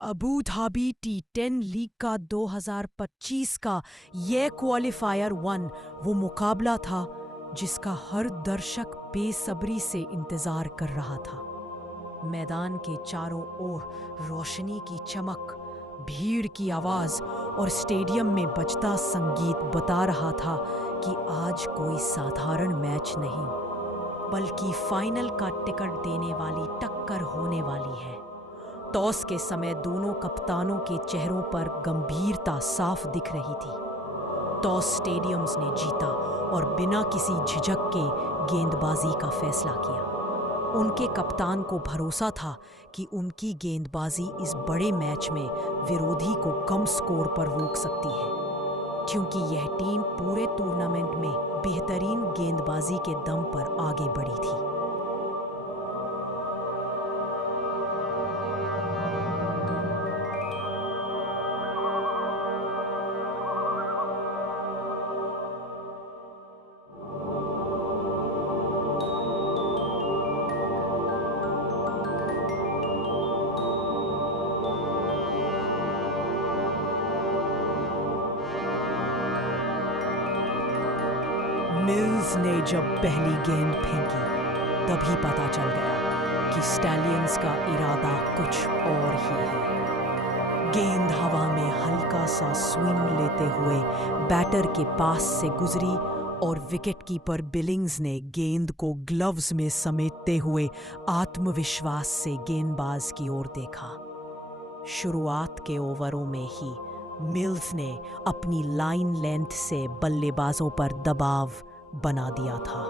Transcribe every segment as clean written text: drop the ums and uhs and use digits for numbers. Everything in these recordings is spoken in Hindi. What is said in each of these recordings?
अबू धाबी T10 लीग का 2025 का ये क्वालिफायर वन वो मुकाबला था जिसका हर दर्शक बेसब्री से इंतजार कर रहा था। मैदान के चारों ओर रोशनी की चमक, भीड़ की आवाज और स्टेडियम में बजता संगीत बता रहा था कि आज कोई साधारण मैच नहीं, बल्कि फाइनल का टिकट देने वाली टक्कर होने वाली है। टॉस के समय दोनों कप्तानों के चेहरों पर गंभीरता साफ दिख रही थी। टॉस स्टेडियम्स ने जीता और बिना किसी झिझक के गेंदबाजी का फैसला किया। उनके कप्तान को भरोसा था कि उनकी गेंदबाजी इस बड़े मैच में विरोधी को कम स्कोर पर रोक सकती है, क्योंकि यह टीम पूरे टूर्नामेंट में बेहतरीन गेंदबाजी के दम पर आगे बढ़ी थी। मिल्स ने जब पहली गेंद फेंकी, तभी पता चल गया कि स्टैलियंस का इरादा कुछ और ही है। गेंद हवा में हल्का सा स्विंग लेते हुए बैटर के पास से गुजरी और विकेटकीपर बिलिंग्स ने गेंद को ग्लव्स में समेटते हुए आत्मविश्वास से गेंदबाज की ओर देखा। शुरुआत के ओवरों में ही मिल्स ने अपनी लाइन लेंथ से बल्लेबाजों पर दबाव बना दिया था।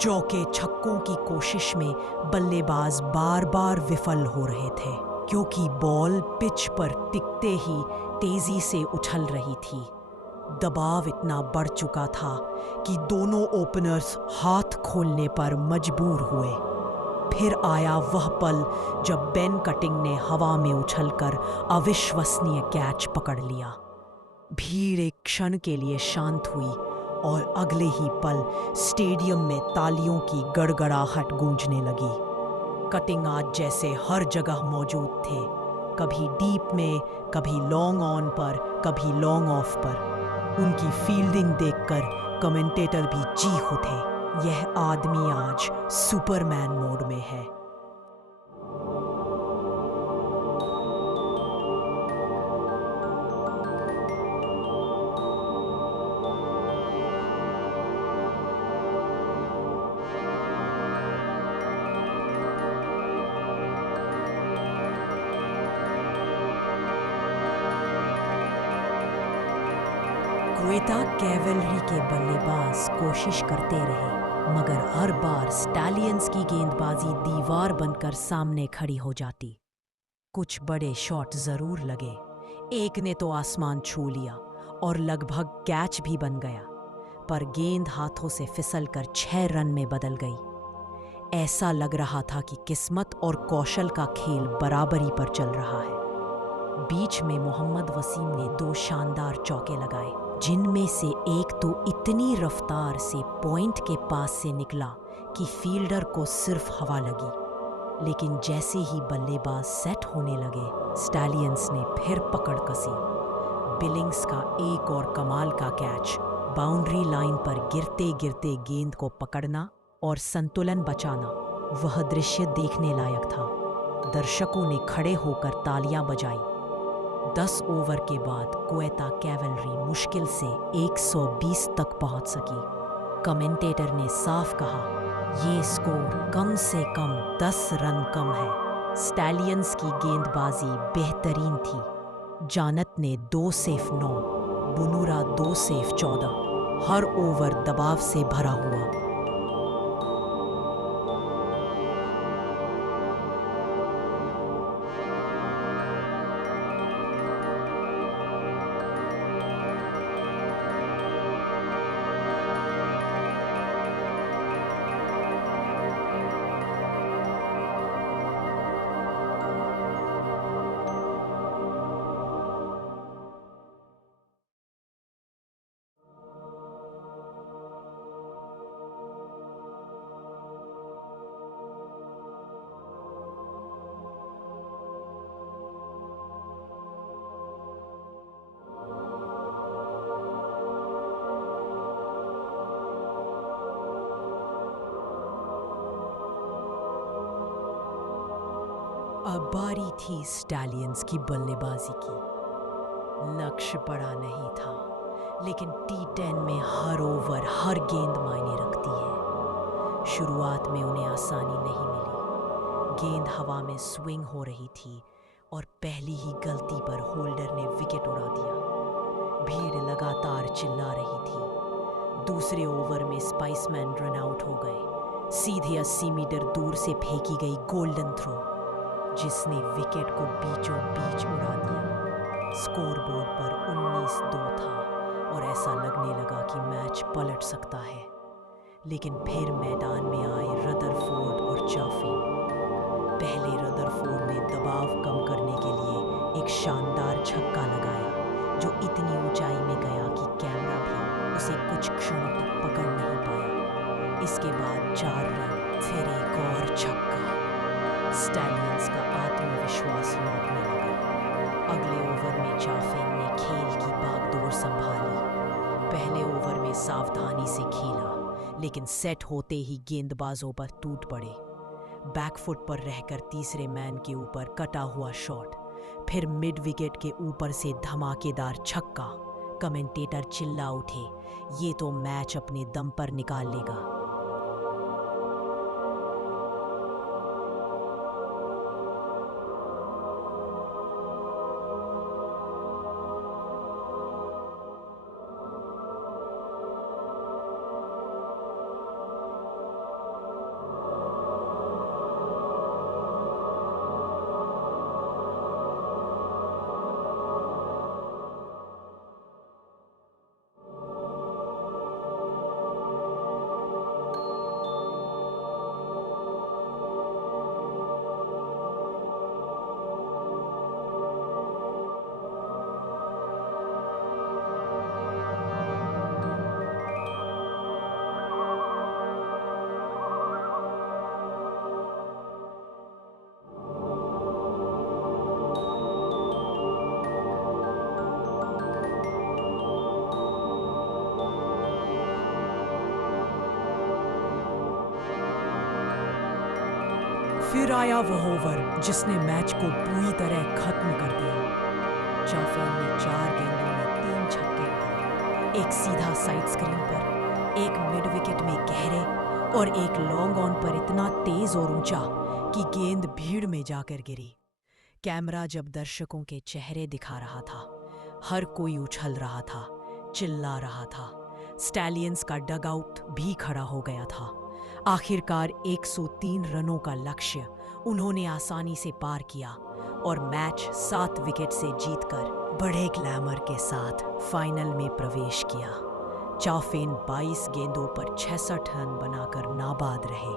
चौके छक्कों की कोशिश में बल्लेबाज बार बार विफल हो रहे थे, क्योंकि बॉल पिच पर टिकते ही तेजी से उछल रही थी। दबाव इतना बढ़ चुका था कि दोनों ओपनर्स हाथ खोलने पर मजबूर हुए। फिर आया वह पल जब बेन कटिंग ने हवा में उछलकर अविश्वसनीय कैच पकड़ लिया। भीड़ एक क्षण के लिए शांत हुई और अगले ही पल स्टेडियम में तालियों की गड़गड़ाहट गूंजने लगी। कटिंग आज जैसे हर जगह मौजूद थे, कभी डीप में, कभी लॉन्ग ऑन पर, कभी लॉन्ग ऑफ पर। उनकी फील्डिंग देखकर कमेंटेटर भी चीख उठे, यह आदमी आज सुपरमैन मोड में है। क्वेटा कैवेलरी के बल्लेबाज कोशिश करते रहे, मगर हर बार स्टैलियंस की गेंदबाजी दीवार बनकर सामने खड़ी हो जाती। कुछ बड़े शॉट जरूर लगे, एक ने तो आसमान छू लिया और लगभग कैच भी बन गया, पर गेंद हाथों से फिसलकर 6 रन में बदल गई। ऐसा लग रहा था कि किस्मत और कौशल का खेल बराबरी पर चल रहा है। बीच में मोहम्मद वसीम ने 2 शानदार चौके लगाए, जिनमें से एक तो इतनी रफ्तार से पॉइंट के पास से निकला कि फील्डर को सिर्फ हवा लगी। लेकिन जैसे ही बल्लेबाज सेट होने लगे, स्टैलियंस ने फिर पकड़ कसी। बिलिंग्स का एक और कमाल का कैच, बाउंड्री लाइन पर गिरते गिरते गेंद को पकड़ना और संतुलन बचाना, वह दृश्य देखने लायक था। दर्शकों ने खड़े होकर तालियां बजाई। 10 ओवर के बाद क्वेटा कैवेलरी मुश्किल से 120 तक पहुंच सकी। कमेंटेटर ने साफ कहा, ये स्कोर कम से कम 10 रन कम है। स्टैलियंस की गेंदबाजी बेहतरीन थी। जानत ने 2 सेफ 9, बुनुरा 2 सेफ 14, हर ओवर दबाव से भरा हुआ। बारी थी स्टैलियंस की बल्लेबाजी की। लक्ष्य बड़ा नहीं था, लेकिन T10 में हर ओवर, हर गेंद मायने रखती है। शुरुआत में उन्हें आसानी नहीं मिली। गेंद हवा में स्विंग हो रही थी और पहली ही गलती पर होल्डर ने विकेट उड़ा दिया। भीड़ लगातार चिल्ला रही थी। दूसरे ओवर में स्पाइसमैन रन आउट हो गए। सीधे 80 मीटर दूर से फेंकी गई गोल्डन थ्रो, जिसने विकेट को बीचों बीच उड़ा दिया। स्कोरबोर्ड पर 19-2 था और ऐसा लगने लगा कि मैच पलट सकता है। लेकिन फिर मैदान में आए रदरफोर्ड और चाफिन। पहले रदरफोर्ड ने दबाव कम करने के लिए एक शानदार छक्का लगाया, जो इतनी ऊंचाई में गया कि कैमरा भी उसे कुछ क्षणों तक पकड़ नहीं पाया। इसके बाद 4 रन, फिर एक और छक्का। स्टैलियंस का आत्मविश्वास लौटने लगा। अगले ओवर में चाफिन ने खेल की बागडोर संभाली। पहले ओवर में सावधानी से खेला, लेकिन सेट होते ही गेंदबाजों पर टूट पड़े। बैकफुट पर रहकर तीसरे मैन के ऊपर कटा हुआ शॉट, फिर मिड विकेट के ऊपर से धमाकेदार छक्का। कमेंटेटर चिल्ला उठे, ये तो मैच अपने दम पर निकाल लेगा। फिर आया वह ओवर जिसने मैच को पूरी तरह खत्म कर दिया। चाफिन ने 4 गेंदों में 3 छक्के मारे, एक सीधा साइड स्क्रीन पर, एक मिड विकेट में गहरे और एक लॉन्ग ऑन पर इतना तेज और ऊंचा कि गेंद भीड़ में जाकर गिरी। कैमरा जब दर्शकों के चेहरे दिखा रहा था, हर कोई उछल रहा था, चिल्ला रहा था। स्टैलियंस का डगआउट भी खड़ा हो गया था। आखिरकार 103 रनों का लक्ष्य उन्होंने आसानी से पार किया और मैच 7 विकेट से जीतकर बड़े ग्लैमर के साथ फाइनल में प्रवेश किया। चाफिन 22 गेंदों पर 66 रन बनाकर नाबाद रहे।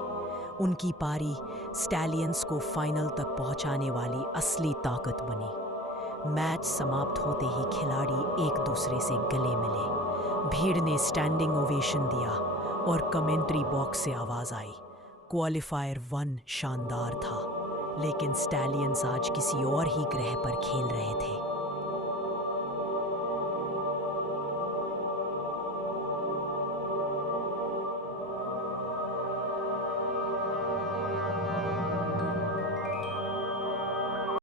उनकी पारी स्टैलियंस को फाइनल तक पहुंचाने वाली असली ताकत बनी। मैच समाप्त होते ही खिलाड़ी एक दूसरे से गले मिले। भीड़ ने स्टैंडिंग ओवेशन दिया और कमेंट्री बॉक्स से आवाज आई, क्वालिफायर 1 शानदार था, लेकिन स्टैलियंस आज किसी और ही ग्रह पर खेल रहे थे।